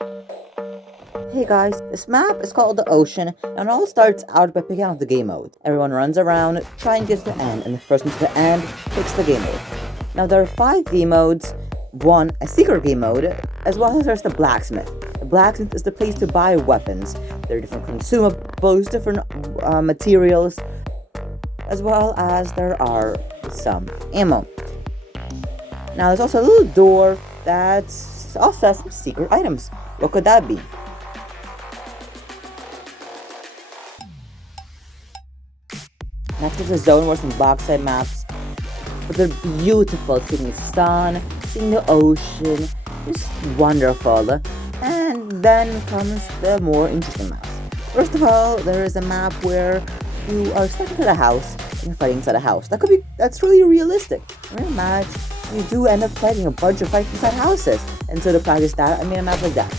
Hey guys, this map is called the Ocean, and it all starts out by picking out the game mode. Everyone runs around, trying to get to the end, and the first one to the end picks the game mode. Now there are 5 game modes, one a secret game mode, as well as there's the blacksmith. The blacksmith is the place to buy weapons. There are different consumables, different materials, as well as there are some ammo. Now there's also a little door that also has some secret items. What could that be? Next is a zone where some bauxite maps, but they're beautiful. Seeing the sun, seeing the ocean, just wonderful. And then comes the more interesting maps. First of all, there is a map where you are stuck inside a house and you're fighting inside a house. That's really realistic. In a match, you do end up fighting a bunch of fights inside houses. And so to practice that, I made a map like that.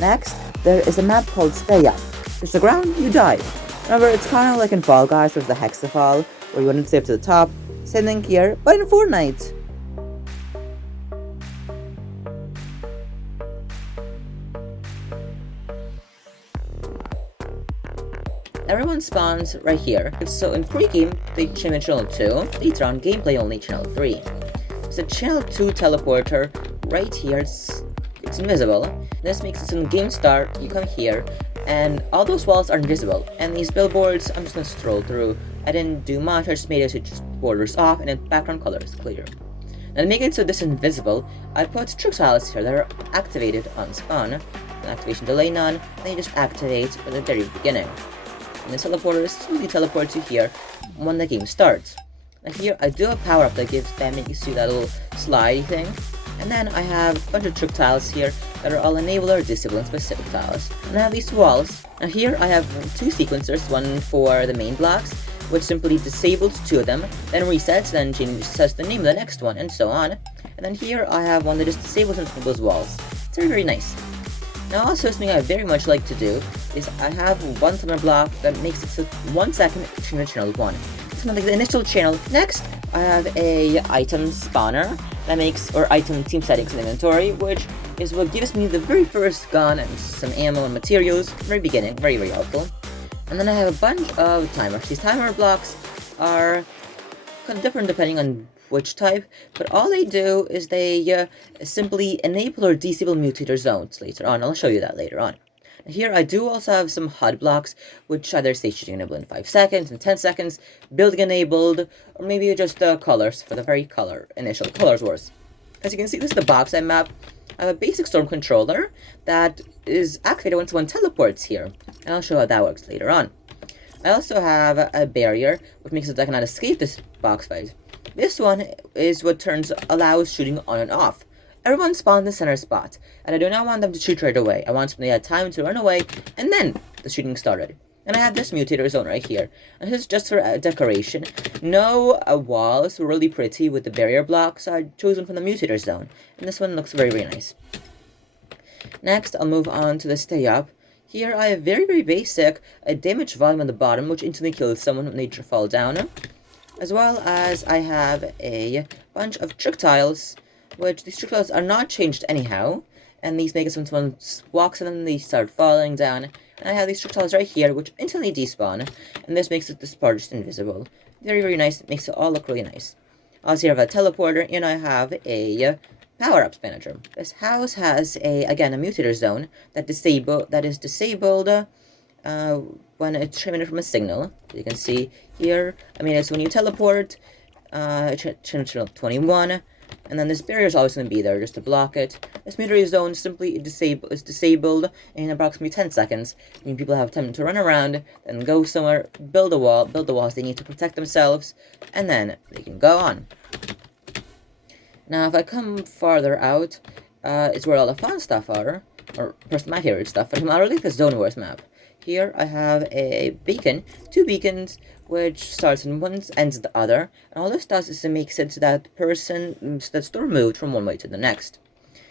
Next, there is a map called Stay Up. There's the ground, you die. Remember, it's kind of like in Fall Guys, there's the Hexafall, where you want to stay up to the top. Same thing here, but in Fortnite. Everyone spawns right here. So in pre-game, they change channel 2, later on gameplay only channel 3. So channel 2 teleporter right here, it's invisible. This makes it so when game start, you come here, and all those walls are invisible. And these billboards, I'm just gonna scroll through. I didn't do much, I just made it so just borders off, and then background color is clear. Now to make it so this is invisible, I put trick tiles here that are activated on spawn. An activation delay none, and they just activate at the very beginning. And this teleporter smoothly teleports you here when the game starts. Now here I do a power up that makes you see that little slidey thing. And then I have a bunch of trick tiles here that are all enable or disable specific tiles. And I have these walls. Now here I have 2 sequencers, one for the main blocks, which simply disables 2 of them, then resets, then sets the name of the next one, and so on. And then here I have one that just disables and enables walls. It's very, very nice. Now also something I very much like to do is I have one timer block that makes it so 1 second between channel 1. It's kind of like the initial channel. Next, I have a item spawner that makes, or item team settings in inventory, which is what gives me the very first gun and some ammo and materials, very beginning, very, very helpful. And then I have a bunch of timers. These timer blocks are kind of different depending on which type, but all they do is they simply enable or disable mutator zones later on. I'll show you that later on. Here I do also have some HUD blocks, which either say shooting enabled in 5 seconds, in 10 seconds, building enabled, or maybe just the colors for the very initial colors wars. As you can see, this is the bauxite map. I have a basic storm controller that is activated when someone teleports here, and I'll show how that works later on. I also have a barrier, which makes it so I cannot escape this box fight. This one is what allows shooting on and off. Everyone spawns in the center spot, and I do not want them to shoot right away. I want them to have time to run away, and then the shooting started. And I have this mutator zone right here, and this is just for decoration. No walls were really pretty with the barrier blocks, so I chose them from the mutator zone, and this one looks very, very nice. Next, I'll move on to the stay up. Here I have very, very basic damage volume on the bottom, which instantly kills someone when they fall down. As well as I have a bunch of trick tiles, which these trick tiles are not changed anyhow, and these make it so when someone walks in them, they start falling down. And I have these trick tiles right here, which instantly despawn, and this makes this part just invisible. Very, very nice. It makes it all look really nice. I also have a teleporter, and I have a power-ups manager. This house has a mutator zone that is disabled when it's transmitted from a signal. You can see here, it's when you teleport, channel 21, and then this barrier is always going to be there just to block it. This mutator zone simply is disabled in approximately 10 seconds. I mean, people have time to run around, then go somewhere, build the walls they need to protect themselves, and then they can go on. Now, if I come farther out, it's where all the fun stuff are, or first my favorite stuff, but I really like the Zone Wars map. Here I have a beacon, 2 beacons, which starts in one ends the other, and all this does is to make it so that that's moved from one way to the next.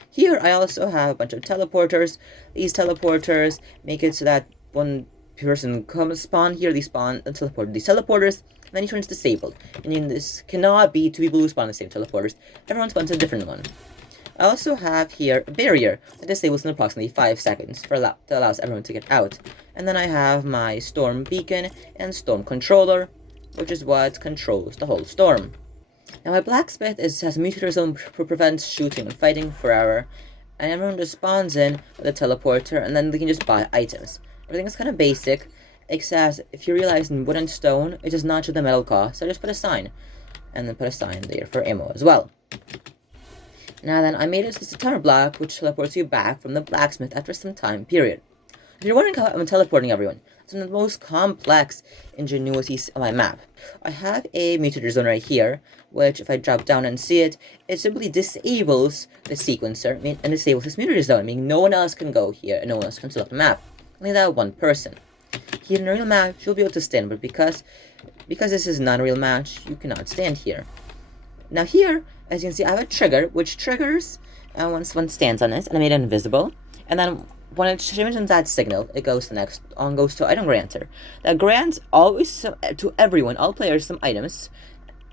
Here I also have a bunch of teleporters. These teleporters make it so that when person comes spawn here, they spawn and teleport. These teleporters then he turns disabled. And this cannot be two people who spawn the same teleporters. Everyone spawns a different one. I also have here a barrier that disables in approximately 5 seconds that allows everyone to get out. And then I have my storm beacon and storm controller, which is what controls the whole storm. Now my blacksmith has a mutator zone to prevent shooting and fighting forever, and everyone just spawns in with a teleporter, and then they can just buy items. Everything is kind of basic, except if you realize in wood and stone, it does not show the metal cost, so just put a sign. And then put a sign there for ammo as well. Now then, I made it just a timer block, which teleports you back from the blacksmith after some time period. If you're wondering how I'm teleporting everyone, it's one of the most complex ingenuities on my map. I have a mutator zone right here, which if I drop down and see it, it simply disables the sequencer and disables this mutator zone, meaning no one else can go here and no one else can select the map. Only that one person. Here in a real match, you'll be able to stand, but because this is not a real match, you cannot stand here. Now here, as you can see, I have a trigger, which triggers once one stands on it, and I made it invisible. And then when it changes that signal, it goes to goes to item granter. That grants always to everyone, all players, some items,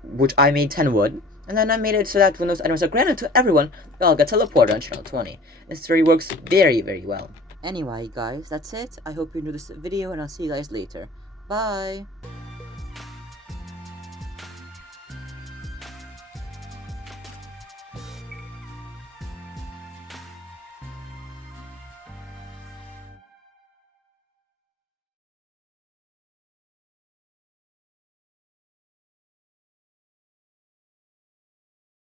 which I made 10 wood. And then I made it so that when those items are granted to everyone, they all get teleported on channel 20. This theory works very, very well. Anyway, guys, that's it. I hope you enjoyed this video, and I'll see you guys later. Bye!